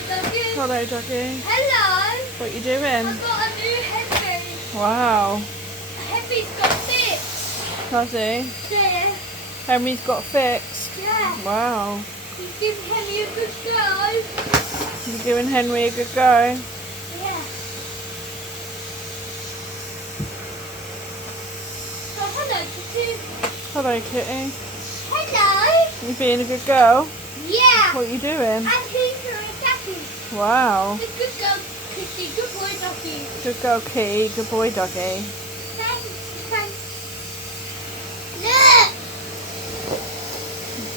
Dougie. Hello, Dougie. Hello. What you doing? I've got a new Henry. Wow. Henry's got fixed. Has he? There. Henry's got fixed. Yeah. Wow. He's giving Henry a good go. You're giving Henry a good go. Yeah. So hello, Kitty. Hello, Kitty. Hello. You being a good girl? Yeah. What are you doing? And Hoover and Dougie. Wow. The good girl, Kitty. Good boy, Dougie. Good girl, Kitty. Good boy, Dougie. Thanks. Look.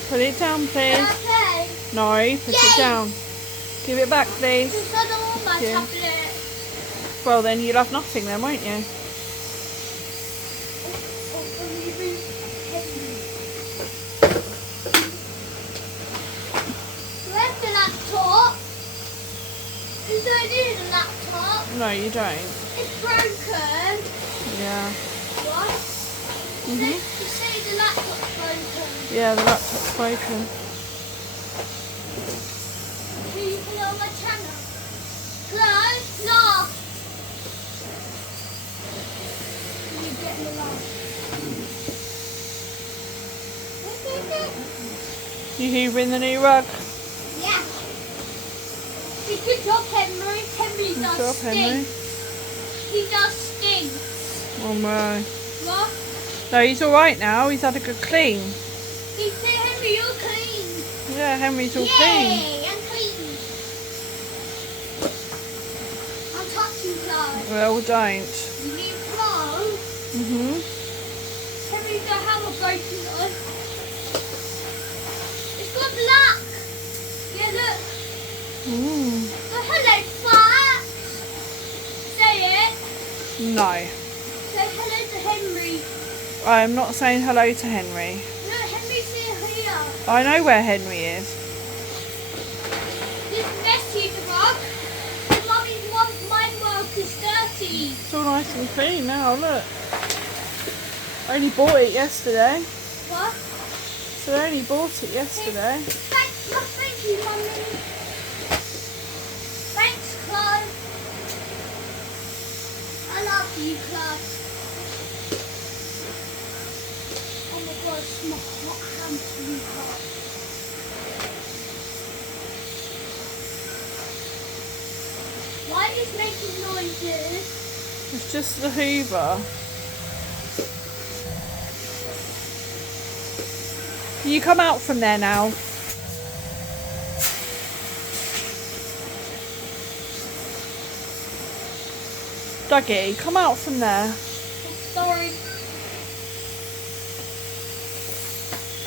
Put it down, please. Okay. No, put it down. Give it back, please. Because I don't want my Thank you. tablet. Well, then you'll have nothing then, won't you? Where's the laptop? Is there need a laptop? No, you don't. It's broken. Yeah. What? You say the laptop's broken. Yeah, the laptop's broken. Can you put it on my channel? Close. Laugh. You get the laugh. You hoovering the new rug? Yeah. Good job, Henry. Henry Good does job, stink. Henry. He does stink. Oh my. What? No, he's alright now. He's had a good clean. He said, Henry, you're clean. Yeah, Henry's all clean. Yay, I'm clean. I'm touching clothes. Well, don't. You need clothes? Henry's got a hammer broken on. It's got black. Yeah, look. So hello, Fox. Say it. No. Say hello to Henry. I am not saying hello to Henry. Look, Henry's here. I know where Henry is. This messy, the rug. My rug is dirty. It's all nice and clean now, look. I only bought it yesterday. What? So I only bought it yesterday. Thank you, Mummy. Thanks, Chloe. I love you, Chloe. Oh my God, it's my hot hand to you, Chloe. Why is it making noises? It's just the Hoover. Can you come out from there now? Dougie, come out from there. Sorry.